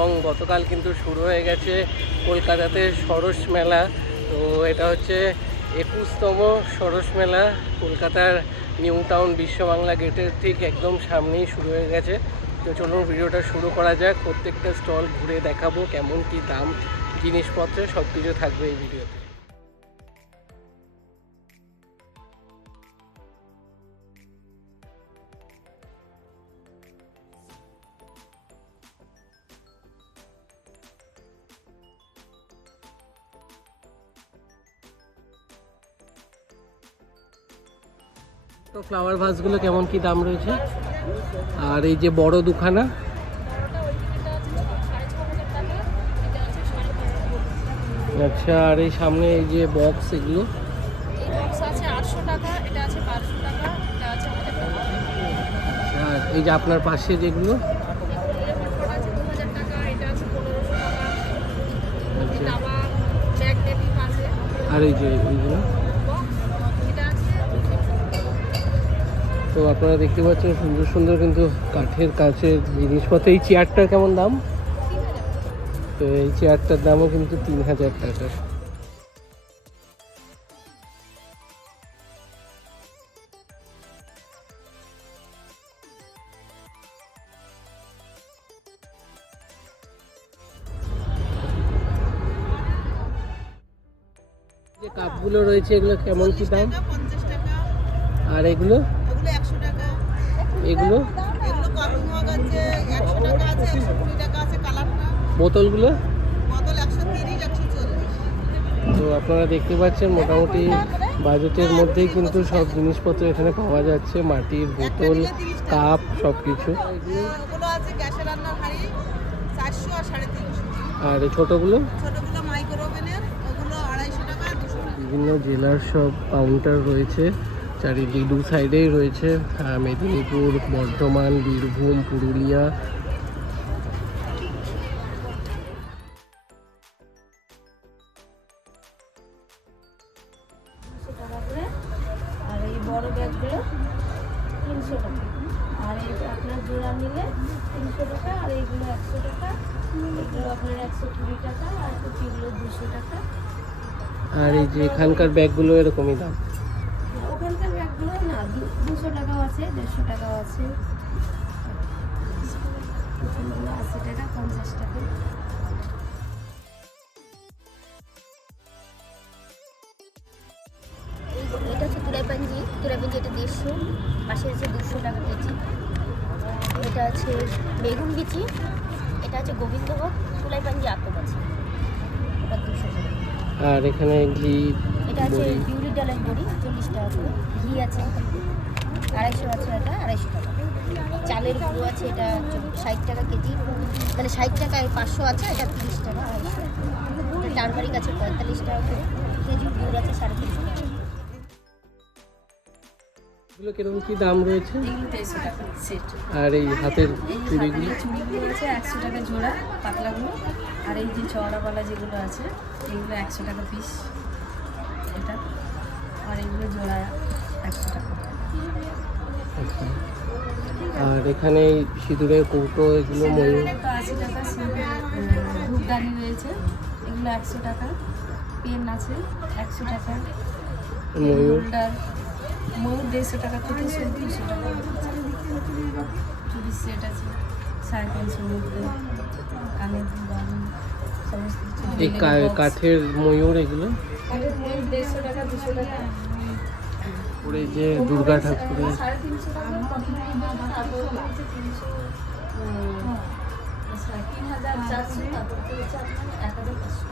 এবং গতকাল কিন্তু শুরু হয়ে গেছে কলকাতাতে সরস মেলা। তো এটা হচ্ছে 21তম সরস মেলা, কলকাতার নিউ টাউন বিশ্ববাংলা গেটের ঠিক একদম সামনেই শুরু হয়ে গেছে। তো চলুন ভিডিওটা শুরু করা যাক। প্রত্যেকটা স্টল ঘুরে দেখাবো কেমন কি দাম জিনিসপত্রের, সব কিছু থাকবে এই ভিডিওতে। তো ফ্লাওয়ার ভাসগুলো কেমন কি দাম রয়েছে? আর এই যে বড় দুখানা, আচ্ছা, আর এই সামনে এই যে বক্স, এগুলো আছে 800 টাকা, এটা আছে 1200 টাকা, এটা আছে 1000 টাকা। আর এই যে আপনার পাশে যেগুলো, এটা আছে 2000 টাকা, এটা আছে 1500 টাকা। আচ্ছা, এটা আবার ম্যাগনেটিক আছে আর এই যে এইগুলো। বক্স, এটা আছে তো আপনারা দেখতে পাচ্ছেন সুন্দর সুন্দর কিন্তু কাছের জিনিসপত্র। এই চেয়ারটার কেমন দাম? 3000 টাকা। তো এই চেয়ারটার দামও কিন্তু 3000 টাকা। যে কাপগুলো রয়েছে এগুলো কেমন কি দাম? 50 টাকা, আর এগুলো ওগুলো 100 টাকা। এগুলো এগুলো কফি মগ আছে 100 টাকা, আছে 120 টাকা, আছে কালারটা। বোতলগুলো? বোতল 130, 140। তো আপনারা দেখতে পাচ্ছেন মোটামুটি বাজেটের মধ্যেই কিন্তু সব জিনিসপত্র এখানে পাওয়া যাচ্ছে, মাটির বোতল, কাপ, সব কিছু। ওগুলো আছে গ্যাসে রান্নার হাঁড়ি 400 আর 350। আর এই ছোটোগুলো ছোটগুলো মাইক্রো ওভেনের, ওগুলো 250 টাকা, 200 টাকা। বিভিন্ন জেলার সব কাউন্টার রয়েছে, চারিদিক দু সাইডেই রয়েছে। মেদিনীপুর, বর্ধমান, বীরভূম, পুরুলিয়া। আর এই বড় ব্যাগগুলো 300 টাকা, আর এই আপনার জোড়া নিলে 300 টাকা, আর এইগুলো 100 টাকা, এগুলো আপনার 120 টাকা, আর কুচিগুলো 200 টাকা। আর এই যে এখানকার ব্যাগগুলো এরকমই দাম? ওখানকার ব্যাগগুলো না 200 টাকাও আছে, 150 টাকাও আছে, 80 টাকা, 50 টাকা। এটা হচ্ছে তুরাইপাঞ্জি এটা 150, পাশে আছে 200 টাকা কেজি। এটা আছে বেগুন বিচি, এটা আছে গোবিন্দভোগ, তুলাইপাঞ্জি আতপ আছে, এটা 200 টাকা। আর এখানে ঘি, এটা আছে বড়ি। বিউলির ডালের বড়ি 40 টাকা করে, ঘি আছে 250 আছে, এটা 250 টাকা। চালের গুঁড়ো আছে, এটা 60 টাকা কেজি, মানে 60 টাকায় 500 আছে, এটা 30 টাকা 250। এটা টারমারিক আছে 45 টাকা করে কেজি, গুড় আছে 350 টাকা। এগুলো কিরকম কি দাম রয়েছে? এগুলো 150 টাকা সেট। আর এই হাতের চুড়িগুলো? চুড়িগুলো আছে 100 টাকা জোড়া, পাতলাগুলো। আর এই যে চওড়াওয়ালা যেগুলো আছে এইগুলো 100 টাকা পিস এটা, আর এইগুলো জোড়া 100 টাকা। আচ্ছা। আর এখানে এই সিঁদুরের কৌটো, এগুলো ময়ূর? তো 80 টাকা। ধূপদানি রয়েছে, এগুলো 100 টাকা। পেন আছে 100 টাকা। ময়ূর? হোল্ডার ময়ূর 150 টাকা থেকে 200 টাকা। চুরির সেট আছে 550 মধ্যে, কানের দুল, সমস্ত কিছু। এই কাঠের ময়ূর, এগুলো? কাঠের ময়ূর 150 টাকা, 200 টাকা। পরে যে দুর্গা ঠাকুরের? 350 টাকা, তারপর হচ্ছে 3400, তারপর হচ্ছে আপনার 1500।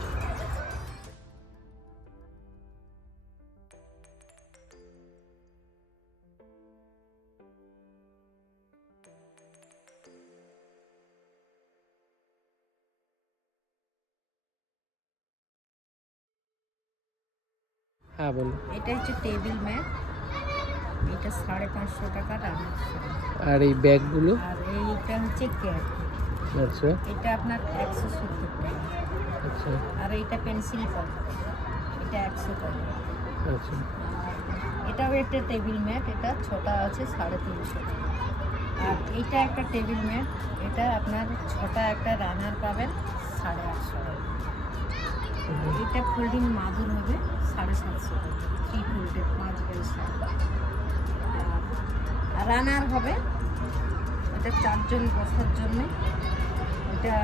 হ্যাঁ বলুন। এটা হচ্ছে টেবিল ম্যাট, এটা 550 টাকা দাম। আর এই ব্যাগগুলো? আর এইটা হচ্ছে ক্যাপ, আচ্ছা এটা আপনার 170 টাকা। আচ্ছা আর এইটা পেন্সিল ফল, এটা 100 টাকা। আচ্ছা। এটাও একটা টেবিল ম্যাট, এটা ছোটা আছে 350 টাকা। আর এইটা একটা টেবিল ম্যাট, এটা আপনার 6টা একটা রানার পাবেন 850 টাকা। এটা ফোল্ডিং মাদুর হবে 750 টাকা, 3 ফোল্ডেড 5 পয়সা। আর রানার হবে, এটা 4 জন বসার জন্যে, এটা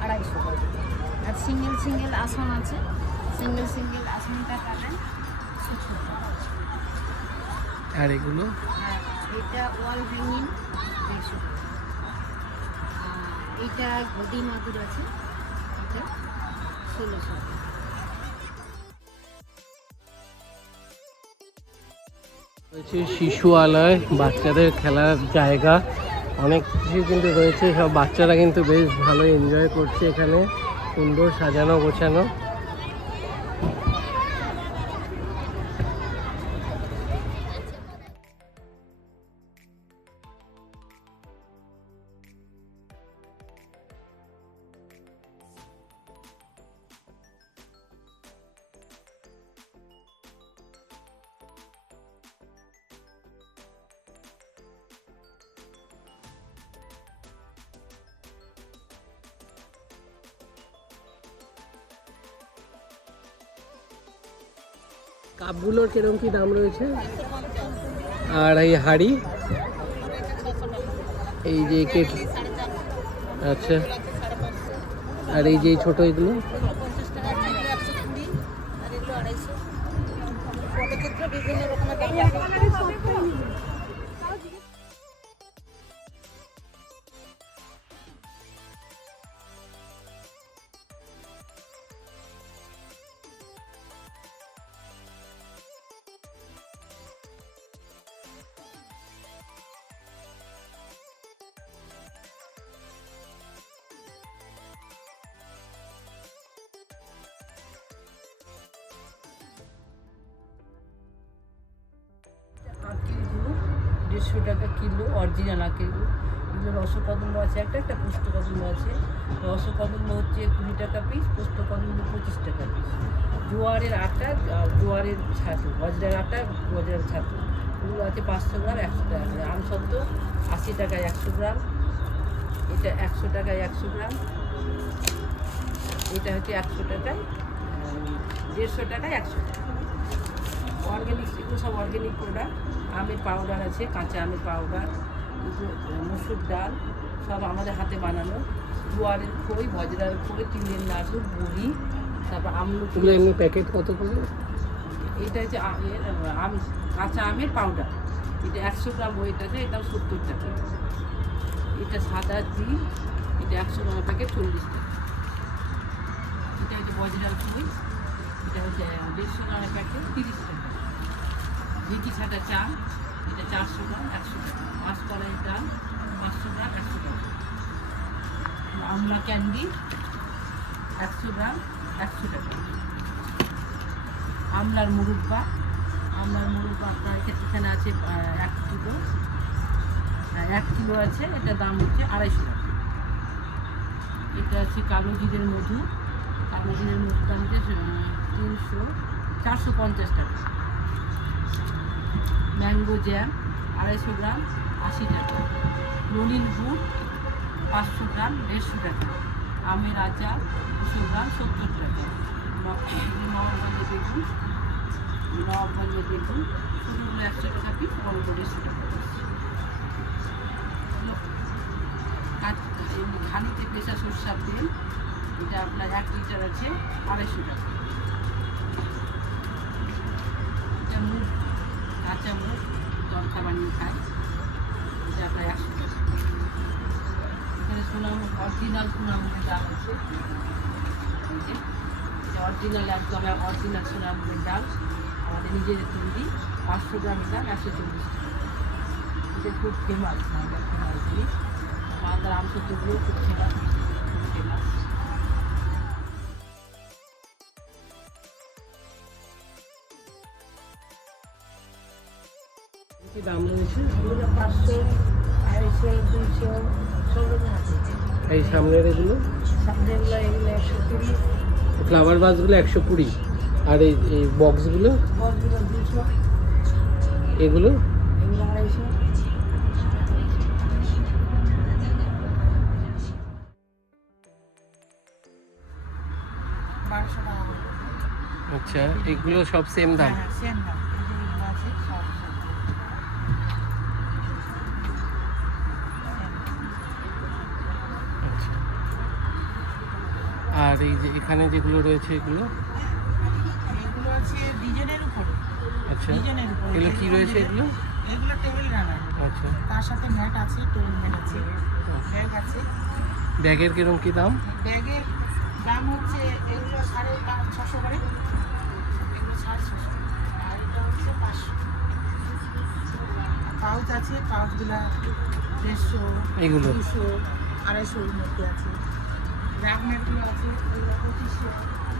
250 টাকা। আর সিঙ্গেল সিঙ্গেল আসন আছে, সিঙ্গেল সিঙ্গেল আসনটা পাবেন 70 টাকা। আর এগুলো আর এটা ওয়াল হ্যাঙ্গিং 150 টাকা। এইটা গদি মাদুর আছে, এটা 1600 টাকা। রয়েছে শিশু আলয়, বাচ্চাদের খেলার জায়গা, অনেক কিছু কিন্তু রয়েছে। সব বাচ্চারা কিন্তু বেশ ভালো এনজয় করছে এখানে, সুন্দর সাজানো গোছানো। কাপগুলোর কিরকম কি দাম রয়েছে? আর এই হাড়ি, এই যে কেক, আচ্ছা, আর এই যে ছোট এগুলো আখেরগুলো 150 টাকা কিলো, অরিজিনাল আখেরগুলো। এগুলো রসকদম্ব আছে, একটা একটা পুষ্পকদম্ব আছে। রসকদম্ব হচ্ছে 20 টাকা পিস, পুষ্পকদম্ব 25 টাকা পিস। জোয়ারের আটা, জোয়ারের ছাতু, বজরার আটা, বজরার ছাতু, এগুলো আছে 500 গ্রাম 100 টাকা করে। আমসত্ত্ব 80 টাকায় 100 গ্রাম, এটা 100 টাকায় 100 গ্রাম, এটা হচ্ছে 100 টাকায়, 150 টাকায় 100 টাকা। অর্গ্যানিক, এগুলো সব অর্গ্যানিক প্রোডাক্ট। আমের পাউডার আছে, কাঁচা আমের পাউডার, মসুর ডাল, সব আমাদের হাতে বানানো। জোয়ারের খই, বজরার খই, তিলের নাড়ু, বড়ি, তারপর আমলকি। এগুলো এমনি প্যাকেট কত করে? এটা হচ্ছে কাঁচা আমের পাউডার, এটা 100 গ্রাম ওয়েট আছে, এটাও 70 টাকা। এটা সাদা তিল, এটা 100 গ্রামের প্যাকেট 40 টাকা। এটা হচ্ছে বজরার খই, এটা হচ্ছে 150 গ্রামের প্যাকেট 30 টাকা। ঢেঁকি ছাটা চাল, এটা 400 গ্রাম 100 টাকা। মাসকলাই ডাল 500 গ্রাম 100 টাকা। আমলা ক্যান্ডি 100 গ্রাম 100 টাকা। আমলার মুরব্বা, আমলার মুরব্বা আপনার এখানে আছে 1 কিলো, 1 কিলো আছে, এটা দাম হচ্ছে 250 টাকা। এটা আছে কালো জিরের মধু, কালো জিরের মধুর দাম হচ্ছে 450 টাকা। ম্যাঙ্গো জ্যাম 250 গ্রাম 80 টাকা। রঙিন গুড় 500 গ্রাম 150 টাকা। আমের আচার 200 গ্রাম 70 টাকা। নবাবগঞ্জের বেগুন, নবাবগঞ্জের বেগুন ছোটোগুলো 100 টাকা পিস, বড়গুলো 150 টাকা পিস। ঘানিতে পেশা সরষার তেল, এটা আপনার 1 লিটার আছে 250 টাকা। এটা মুগ, কাঁচা মুগ তরকা বানিয়ে খায়, এটা আপনার 100 টাকা। এখানে সোনামুগ, অরিজিনাল সোনামুগের ডাল আছে, এটা অরিজিনাল, একদম অরিজিনাল সোনামুগের ডাল, আমাদের নিজেদের তৈরি, 500 গ্রামের দাম 140 টাকা। এটা খুব ফেমাস, মালদার ফেমাস জিনিস। মালদার আমসত্ত্বগুলো খুব ফেমাস, খুব ফেমাস। কি দাম রয়েছে? 500, 250, 200 সব রকম আছে। এই সামনের এগুলো সামনেগুলো এগুলো 120, ফ্লাওয়ার ভাসগুলো 120, আর এই এই বক্সগুলো বসগুলো 200, এগুলো এগুলো 250। 1200 টাকা করে। আচ্ছা, এগুলো সব সেম দাম? হ্যাঁ সেম দাম, এই যে এগুলো আছে সব same। আচ্ছা, আর এই যে এখানে যেগুলো রয়েছে এগুলো? এগুলো আছে ডিজাইনের উপরে। আচ্ছা, ডিজাইনের উপরে এগুলো কি রয়েছে এগুলো? এগুলো টেবিল রানার, আচ্ছা, তার সাথে ম্যাট আছে, টেবিল ম্যাট আছে, ব্যাগ আছে। ব্যাগের কিরকম কি দাম? ব্যাগের দাম হচ্ছে এগুলো 650 করে, এগুলো 650, আর এটা হচ্ছে 500। পাউচ আছে, পাউচগুলা 150, এগুলো? 200, 250 এর মধ্যে আছে। ব্যাগনেটগুলো আছে ওইগুলো 2500।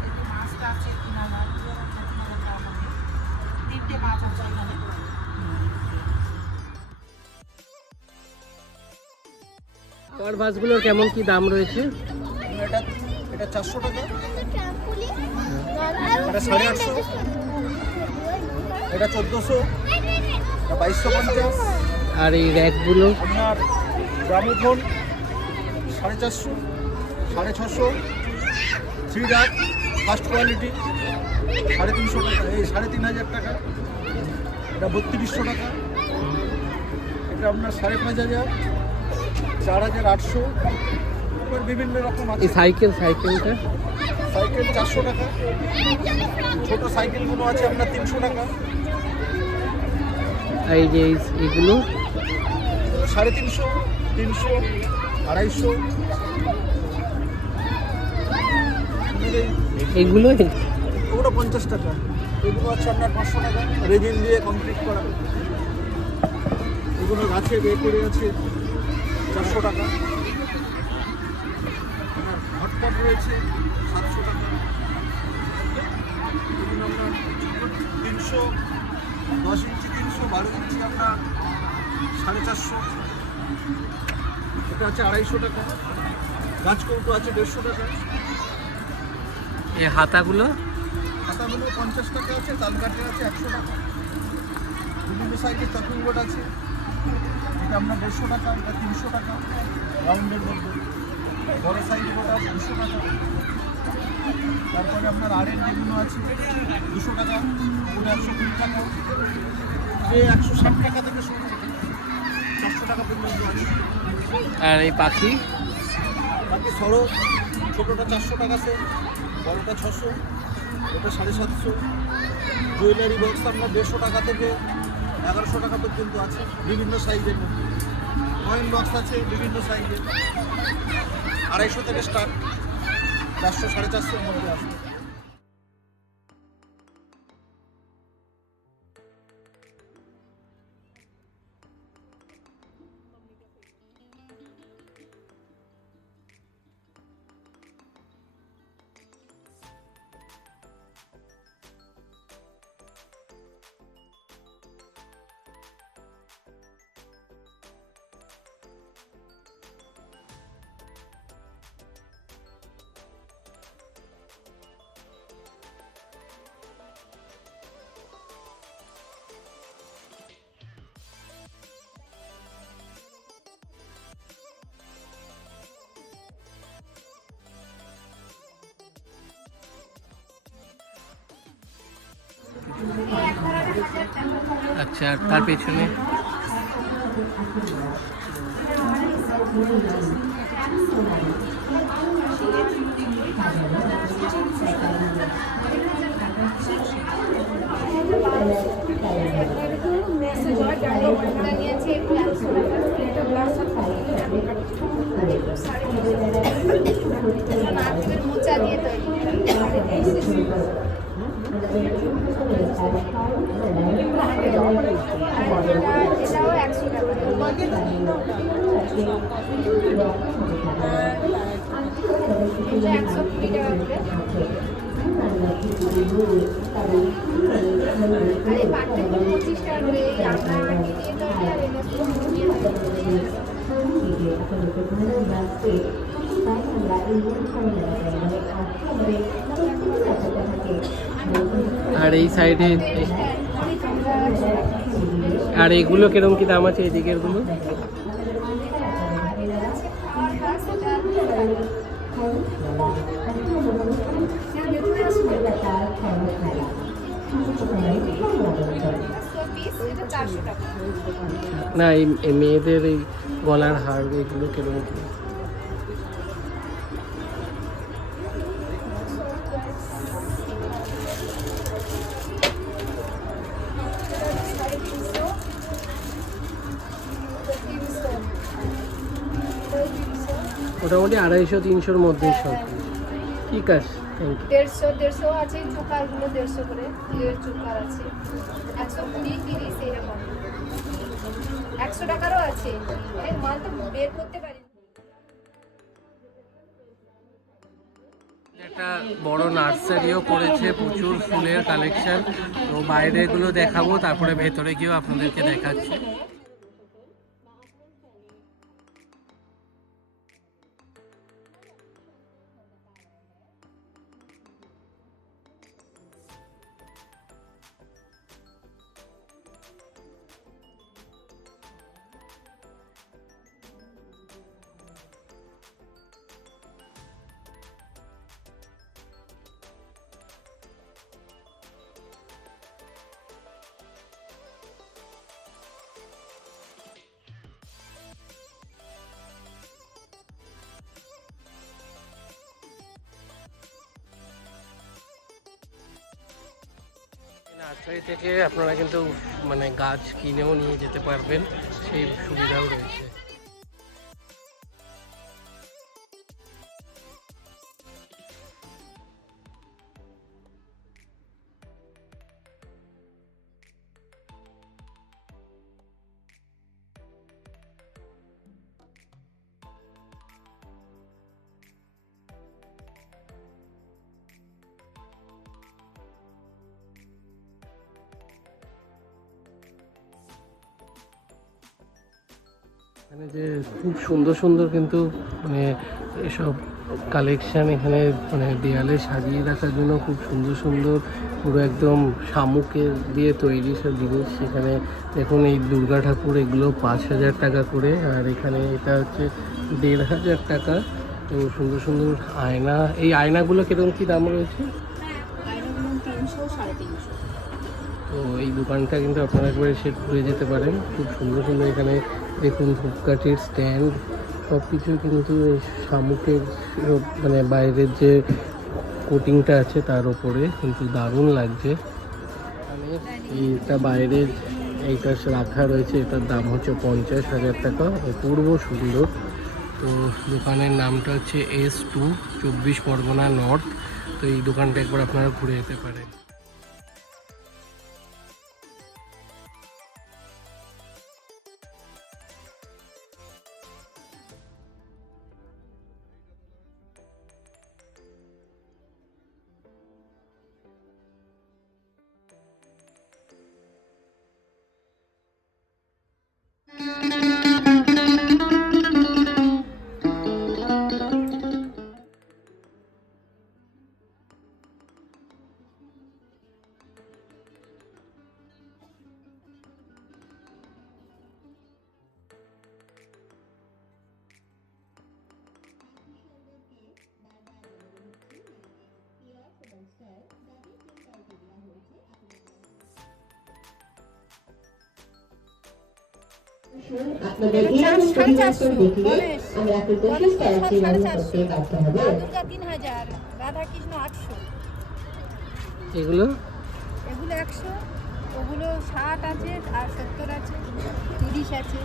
একটু মাছটা আছে 3000, 3000 টাকা মানে 3টে মাছ আছে এখানে। পার ভাসগুলোর কেমন কি দাম রয়েছে? এটা 400 টাকা, এটা 850, এটা 1400, এটা 2250। আর এই র্যাকগুলো? আপনার গ্রামোফোন 450, 650, 3 রাখ ফার্স্ট কোয়ালিটি 350 টাকা, এই 3500 টাকা। এটা 3200 টাকা, এটা আপনার 5500, 4800। এবার বিভিন্ন রকম আছে। এই সাইকেলটা? সাইকেল 400 টাকা, ছোট সাইকেলগুলো আছে আপনার 300 টাকা। আর এই যে এগুলো? 350, 300, 250। এগুলো? ওগুলো 50 টাকা। এগুলো আছে আপনার 500 টাকা, রেজিন দিয়ে কমপ্লিট করা। এগুলো গাছে বের করে আছে 400 টাকা। আপনার হটপট রয়েছে 700 টাকা। এগুলো আপনার 300, 10 ইঞ্চি 300, 12 ইঞ্চি আপনার 450। এটা আছে 250 টাকা। গাছ কৌটো আছে 150 টাকা। এই হাতাগুলো? খাতাগুলো 50 টাকা আছে, তালকাঠে আছে 100 টাকা। বিভিন্ন সাইজের চপিং বোর্ড আছে, এটা আপনার 150 টাকা, এটা 300 টাকা রাউন্ডের মধ্যে। বড় সাইজের ওটা 200 টাকা। তারপরে আপনার আরের যেগুলো আছে 200 টাকা, ওগুলো 120 টাকা। যে 160 টাকা থেকে শুরু করে 400 টাকা পর্যন্ত আছে। আর এই পাখি? বাকি সড়ক ছোটোটা 400 টাকা আছে, বড়োটা 600, ওটা 750। জুয়েলারি বক্স আপনার 150 টাকা থেকে 1100 টাকা পর্যন্ত আছে, বিভিন্ন সাইজের মধ্যে। কয়েন বক্স আছে বিভিন্ন সাইজের, 250 থেকে স্টার্ট, 400, 450 মধ্যে আছে। আচ্ছা, আর তার পেছনে? মোচা দিয়ে তৈরি। এটাও 100 টাকা। এটা 120 টাকা করে। আর এই পাটটা 25 টাকা করে। এই আপনার দিয়ে তৈরি আর এটা আর এই সাইডে? আর এইগুলো কিরকম কি দাম আছে এই দিকের গুলো? আর পিস এটা 400 টাকা। না এই মেয়েদের এই গলার হার এগুলো কিরকম কি? মোটামুটি 250-300-র মধ্যে সব। ঠিক আছে, থ্যাংক ইউ। 150 আছে, চোকারগুলো 150 করে, এর চোকার আছে 120, 30 এরকম। 100 টাকারও আছে, এই মাল তো বের করতে পারি। একটা বড় নার্সারিও করেছে, প্রচুর ফুলের কালেকশন। তো বাইরে এগুলো দেখাবো, তারপরে ভেতরে গিয়েও আপনাদেরকে দেখাচ্ছি। নার্সারি থেকে আপনারা কিন্তু মানে গাছ কিনেও নিয়ে যেতে পারবেন, সেই সুবিধাও রয়েছে। এখানে যে খুব সুন্দর সুন্দর কিন্তু মানে এসব কালেকশান এখানে মানে দেয়ালে সাজিয়ে রাখার জন্য খুব সুন্দর সুন্দর পুরো একদম শামুকের দিয়ে তৈরি সব জিনিস। সেখানে দেখুন এই দুর্গা ঠাকুর, এগুলো 5000 টাকা করে, আর এখানে এটা হচ্ছে 1500 টাকা। তো সুন্দর সুন্দর আয়না, এই আয়নাগুলো কিরকম কী দাম রয়েছে? আয়নাগুলো 300, 350। তো এই দোকানটা কিন্তু আপনারা একবার এসে ঘুরে যেতে পারেন। খুব সুন্দর সুন্দর এখানে দেখুন ধূপকাঠির স্ট্যান্ড, সব কিছু কিন্তু এই শামুকের মানে বাইরের যে কোটিংটা আছে তার উপরে কিন্তু দারুণ লাগছে। মানে এইটা বাইরে এইটা রাখা রয়েছে, এটার দাম হচ্ছে 50,000 টাকা, অপূর্ব সুন্দর। তো দোকানের নামটা হচ্ছে S2, 24 পরগনা নর্থ। তো এই দোকানটা একবার আপনারা ঘুরে যেতে পারেন। আপনাদের এরকম পরিবর্তন দেখলে আমরা প্রদর্শন করাচ্ছি করতে বাধ্য হবে। দুর্গা 3000, রাধা কৃষ্ণ 800, এগুলো এগুলো 100, ওগুলো 60 আছে আর 70 আছে, 30 আছে।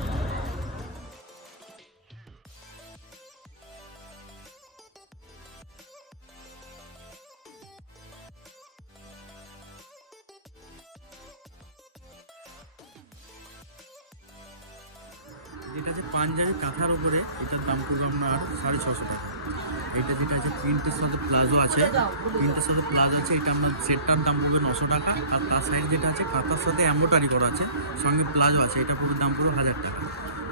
যেটা আছে পাঞ্জাবি কাঁথার উপরে, এটার দাম পড়বে আপনার 650 টাকা। এটা যেটা আছে প্রিন্টের সাথে প্লাজো আছে, প্রিন্টের সাথে প্লাজো আছে, এটা আপনার সেটটার দাম পড়বে 900 টাকা। আর তার সাইড যেটা আছে কাঁথার সাথে এম্বোটারি করা আছে, সঙ্গে প্লাজো আছে, এটা পড়বে দাম পড়বে 1000 টাকা।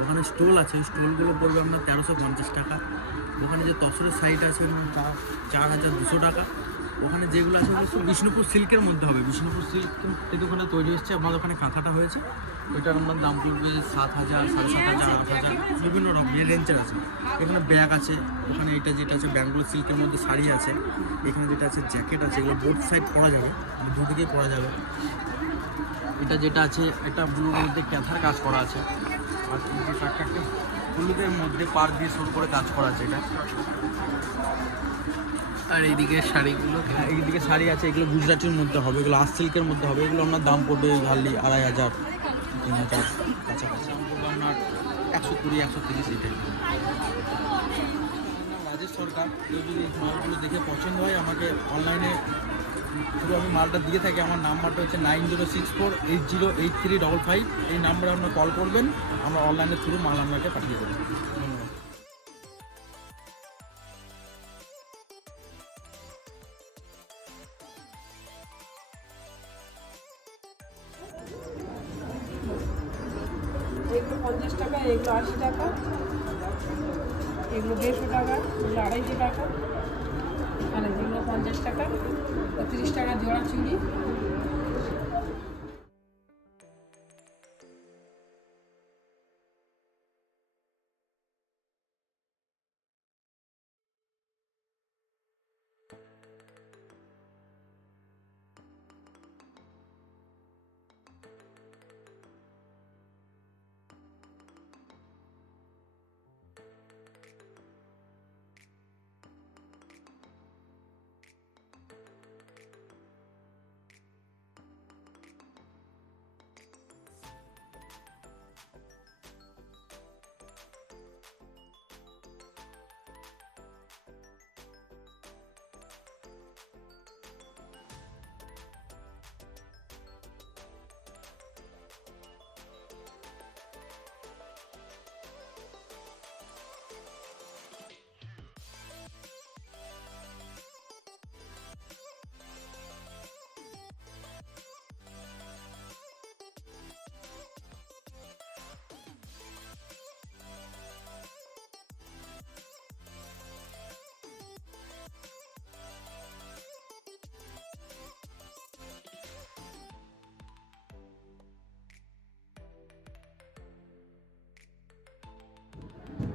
ওখানে স্টোল আছে, স্টোলগুলো পড়বে আপনার 1350 টাকা। ওখানে যে তসরের সাইড আছে তার 4200 টাকা। ওখানে যেগুলো আছে ওগুলো সব বিষ্ণুপুর সিল্কের মধ্যে হবে, বিষ্ণুপুর সিল্ক থেকে ওখানে তৈরি হচ্ছে, আমাদের ওখানে কাঁথাটা হয়েছে। এটার আপনার দাম পড়বে 7,000, 7,500, 8,000 বিভিন্ন রকমের রেঞ্জের আছে। এখানে ব্যাগ আছে, ওখানে এটা যেটা আছে ব্যাঙ্গালোর সিল্কের মধ্যে শাড়ি আছে, এখানে যেটা আছে জ্যাকেট আছে, এগুলো বোথ সাইড পরা যাবে, দুদিকেই পরা যাবে। এটা যেটা আছে এটা ব্লুর মধ্যে ক্যাথার কাজ করা আছে, আর একটা হলুদের মধ্যে পার দিয়ে শুরু করে কাজ করা আছে এটা। আর এইদিকে শাড়িগুলো হ্যাঁ, এইদিকে শাড়ি আছে, এগুলো গুজরাটির মধ্যে হবে, এগুলো আর্ট সিল্কের মধ্যে হবে, এগুলো আপনার দাম পড়বে হার্ডলি 2,500, 3,000 কাছাকাছি। দাম পড়বে আপনার 120, 130 এটাই। রাজেশ সরকার, কেউ যদি মালগুলো দেখে পছন্দ হয় আমাকে অনলাইনে শুধু আমি মালটা দিয়ে থাকি। আমার নাম্বারটা হচ্ছে 9064808355। এই নাম্বারে আপনার কল করবেন, আমরা অনলাইনের থ্রু মাল আপনাকে পাঠিয়ে দেবো। ধন্যবাদ। এগুলো 50 টাকা, এগুলো 80 টাকা, এগুলো 150 টাকা, এগুলো 250 টাকা, আর এগুলো 50 টাকা, 30 টাকা জোড়া চুড়ি।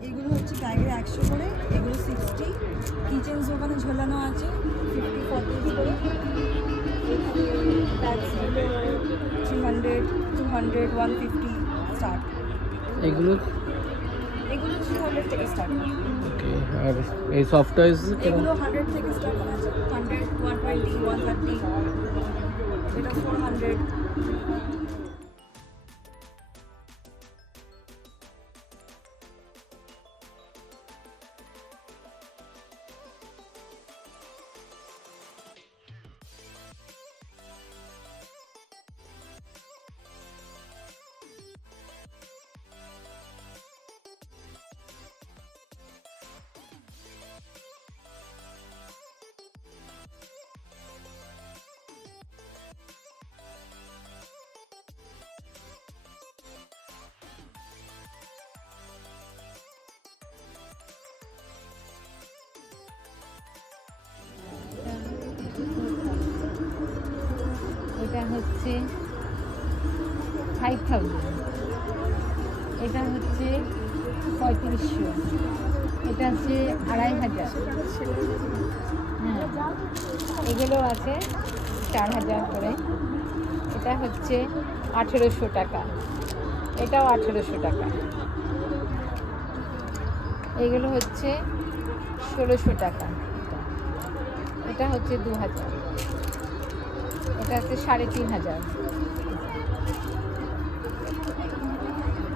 এগুলো হচ্ছে ব্যাগের 100 করে, এগুলো 60। কিচেন্স ওখানে ঝোলানো আছে 50-40 করে। ব্যাগসগুলো 300, 200, 150 স্টার্ট। এগুলো এগুলো 300 থেকে স্টার্ট। ওকে। আর এই সফট টয়েস এগুলো 100 থেকে স্টার্ট আছে, 100, 120, 130, এটা 400। এটা হচ্ছে 5000, এটা হচ্ছে 3500, এটা হচ্ছে 2500। হ্যাঁ, এগুলো আছে 4000 করে। এটা হচ্ছে 1800 টাকা, এটাও 1800 টাকা। এগুলো হচ্ছে 1600 টাকা, এটা হচ্ছে 2000, এটা হচ্ছে 3500।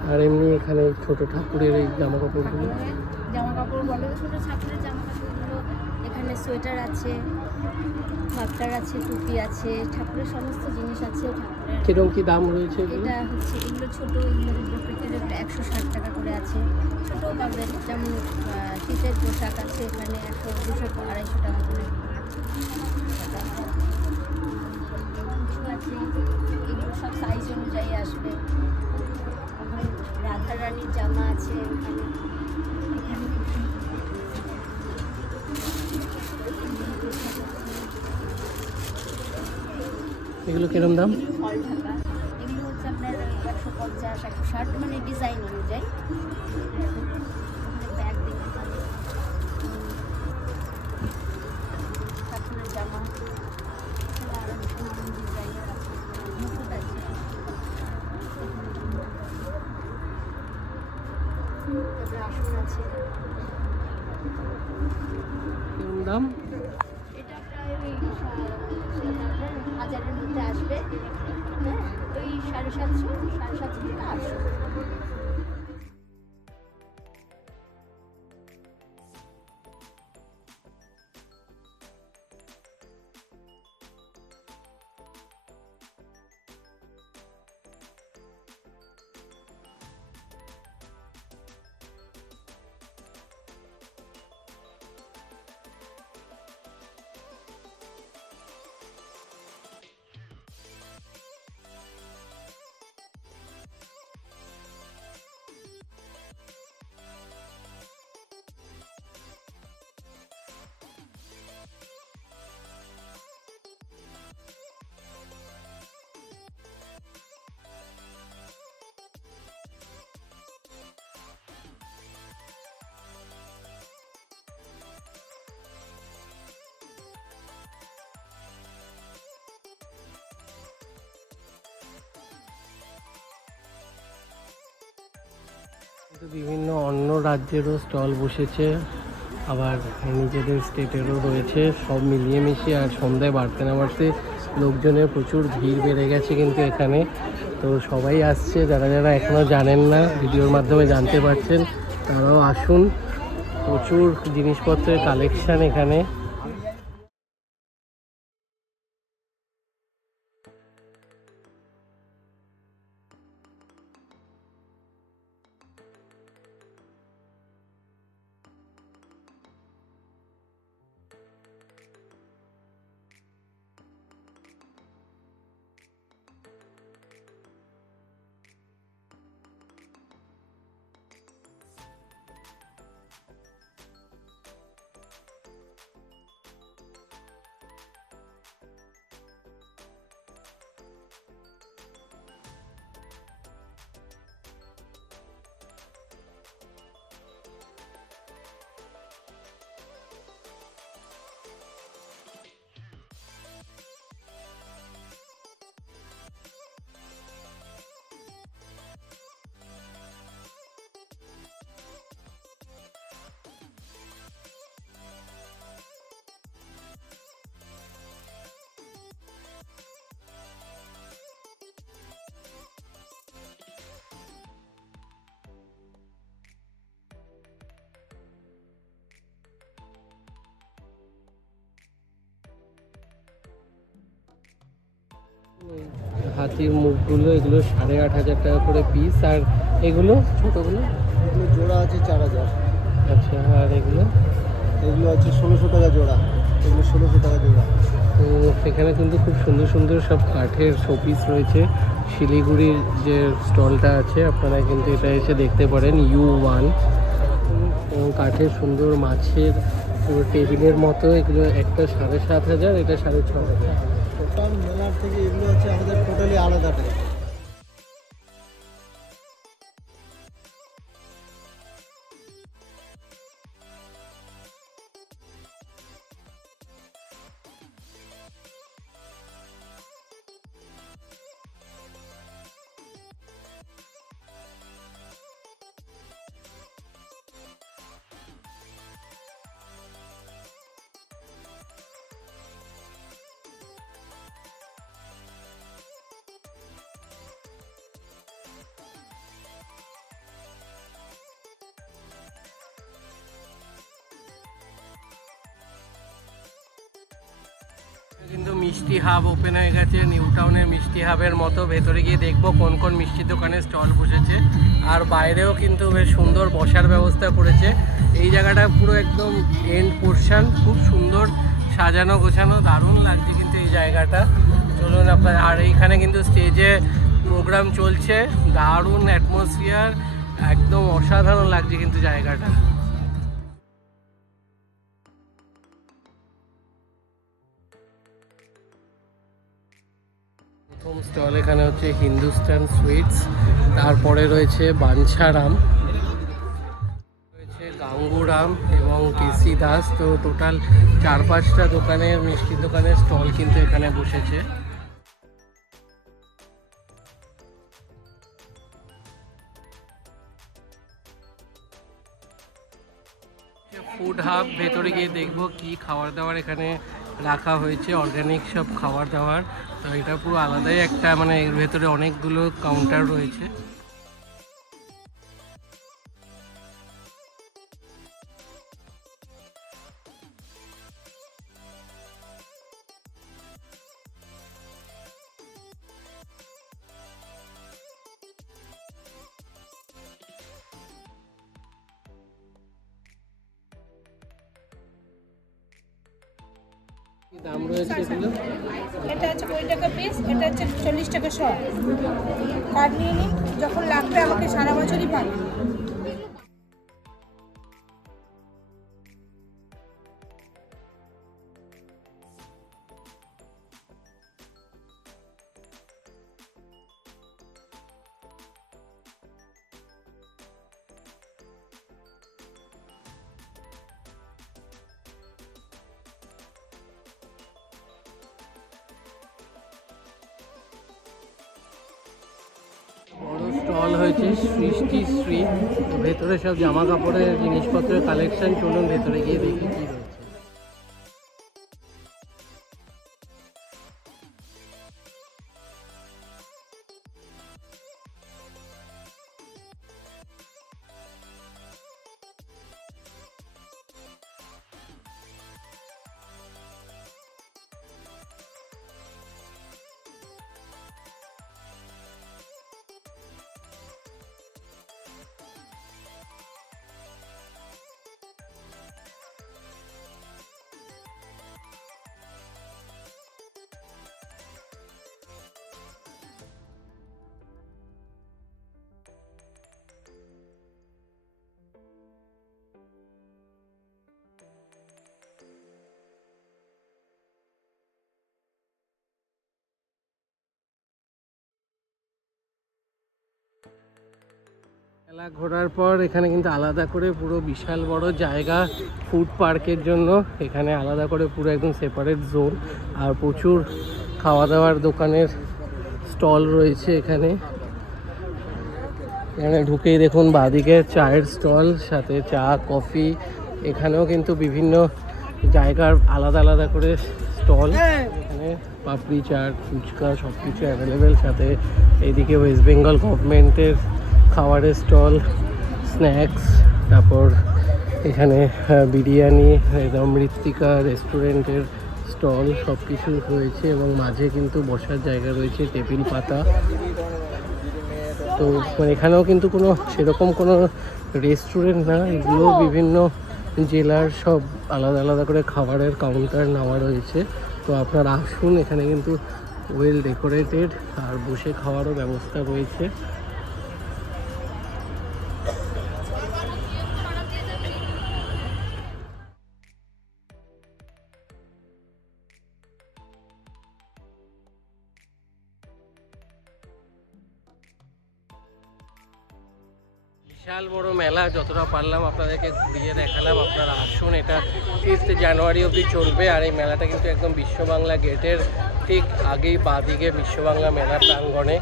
আর এমনি এখানে ছোট ঠাকুরের এই জামা কাপড়গুলো, জামা কাপড় বলে, ছোটো ঠাকুরের জামা কাপড়গুলো এখানে সোয়েটার আছে, মাফলার আছে, টুপি আছে, ঠাকুরের সমস্ত জিনিস আছে। ঠাকুরের কিরকম কি দাম রয়েছে এগুলো? এটা হচ্ছে এগুলো ছোটো, এগুলোর ব্রোকেটের একটা 160 টাকা করে আছে। ছোটো পাবেন, যেমন শীতের পোশাক আছে এখানে 100, 200, 250 টাকা করে আছে। এগুলো সব সাইজ অনুযায়ী আসবে। রাধা রানীর জামা আছে এখানে। এগুলো কিরম দাম? ফল ঢাকা, এগুলো হচ্ছে আপনার 150 শার্ট মানে ডিজাইন অনুযায়ী। ব্যাগ দেখতে পাবে, কাপড়ের জামা আর ডিজাইনের আছে, মুকুট আছে। তারপরে আসন আছে। কেমন দাম? এটা প্রায় ওই আপনার 1000-এর মধ্যে আসবে। হ্যাঁ, ওই 750 থেকে 800। কিন্তু বিভিন্ন অন্য রাজ্যেরও স্টল বসেছে, আবার নিজেদের স্টেটেরও রয়েছে, সব মিলিয়ে মিশিয়ে। আর সন্ধ্যায় বাড়তে না বাড়তে লোকজনের প্রচুর ভিড় বেড়ে গেছে কিন্তু এখানে। তো সবাই আসছে, যারা যারা এখনও জানেন না ভিডিওর মাধ্যমে জানতে পারছেন, তারাও আসুন। প্রচুর জিনিসপত্রের কালেকশান এখানে। হাতির মুখগুলো, এগুলো 8,500 টাকা করে পিস। আর এগুলো ছোটোগুলো? এগুলো জোড়া আছে 4000। আচ্ছা, আর এগুলো? এগুলো আছে 1600 টাকা জোড়া। এগুলো 1600 টাকা জোড়া। তো সেখানে কিন্তু খুব সুন্দর সুন্দর সব কাঠের শোপিস রয়েছে। শিলিগুড়ির যে স্টলটা আছে, আপনারা কিন্তু এটা এসে দেখতে পারেন, U1। এবং কাঠের সুন্দর মাছের পুরো টেবিলের মতো। এগুলো একটা 7,500, এটা 6,500। টোটাল মেলার থেকে এগুলো হচ্ছে আমাদের টোটালি আলাদা টাইপ। কিন্তু মিষ্টি হাব ওপেন হয়ে গেছে, নিউ টাউনের মিষ্টি হাবের মতো। ভেতরে গিয়ে দেখবো কোন কোন মিষ্টির দোকানে স্টল বসেছে। আর বাইরেও কিন্তু বেশ সুন্দর বসার ব্যবস্থা করেছে। এই জায়গাটা পুরো একদম এন্ড পোর্শন, খুব সুন্দর সাজানো গোছানো, দারুণ লাগছে কিন্তু এই জায়গাটা। চলুন আপনার। আর এইখানে কিন্তু স্টেজে প্রোগ্রাম চলছে, দারুণ অ্যাটমসফিয়ার, একদম অসাধারণ লাগছে কিন্তু জায়গাটা। প্রথম স্টল এখানে হচ্ছে হিন্দুস্তান সুইটস, তারপরে রয়েছে বাঞ্ছারাম, রয়েছে গাঙ্গুরাম এবং কেসি দাস। তো টোটাল 4-5টা দোকানের মিষ্টির দোকানের স্টল কিন্তু এখানে বসেছে। ফুড হাব, ভেতরে গিয়ে দেখবো কি খাবার দাবার এখানে রাখা হয়েছে, অর্গানিক সব খাবার দাবার। তো এটা পুরো আলাদাই একটা, মানে এর ভেতরে অনেকগুলো কাউন্টার রয়েছে। কি দাম রয়েছে এগুলো? এটা হচ্ছে 20 টাকা পিস, এটা হচ্ছে 40 টাকা শ। কার্ড নিয়ে নিন, যখন লাগবে আমাকে সারা বছরই পাবেন। বড় স্টল হয়েছে সৃষ্টি স্ট্রিট। তো ভেতরে সব জামা কাপড়ের জিনিসপত্রের কালেকশন, চলুন ভেতরে গিয়ে দেখি কি রয়েছে। মেলা ঘোরার পর এখানে কিন্তু আলাদা করে পুরো বিশাল বড় জায়গা ফুড পার্কের জন্য, এখানে আলাদা করে পুরো একদম সেপারেট জোন, আর প্রচুর খাওয়া দাওয়ার দোকানের স্টল রয়েছে এখানে। এখানে ঢুকেই দেখুন বাঁদিকে চায়ের স্টল, সাথে চা কফি। এখানেও কিন্তু বিভিন্ন জায়গার আলাদা আলাদা করে স্টল, এখানে পাপড়ি চাট, ফুচকা সব কিছু অ্যাভেলেবেল। সাথে এইদিকে ওয়েস্ট বেঙ্গল গভর্নমেন্টের খাবারের স্টল, স্ন্যাক্স, তারপর এখানে বিরিয়ানি, একদম মৃত্তিকা রেস্টুরেন্টের স্টল সব কিছু রয়েছে, এবং মাঝে কিন্তু বসার জায়গা রয়েছে, টেবিল পাতা। তো এখানেও কিন্তু কোনো সেরকম কোনো রেস্টুরেন্ট না, এগুলো বিভিন্ন জেলার সব আলাদা আলাদা করে খাবারের কাউন্টার নেওয়া রয়েছে। তো আপনারা আসুন, এখানে কিন্তু ওয়েল ডেকোরেটেড, আর বসে খাওয়ারও ব্যবস্থা রয়েছে। বিশাল বড় মেলা, যতটা পারলাম আপনাদেরকে ঘুরিয়ে দেখালাম। আপনারা আসুন, এটা 5 জানুয়ারি অবধি চলবে। আর এই মেলাটা কিন্তু একদম বিশ্ববাংলা গেটের ঠিক আগেই বাঁদিকে বিশ্ববাংলা মেলা প্রাঙ্গণে।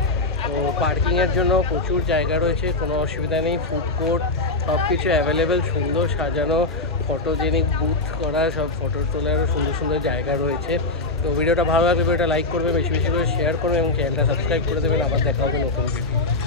তো পার্কিংয়ের জন্য প্রচুর জায়গা রয়েছে, কোনো অসুবিধা নেই। ফুড কোর্ট সব কিছু অ্যাভেলেবেল, সুন্দর সাজানো, ফটোজেনিক বুথ করা, সব ফটো তোলারও সুন্দর সুন্দর জায়গা রয়েছে। তো ভিডিওটা ভালো লাগলে ভিডিওটা লাইক করবে, বেশি বেশি করে শেয়ার করবে এবং চ্যানেলটা সাবস্ক্রাইব করে দেবেন। আবার দেখা হবে নতুন ভিডিও।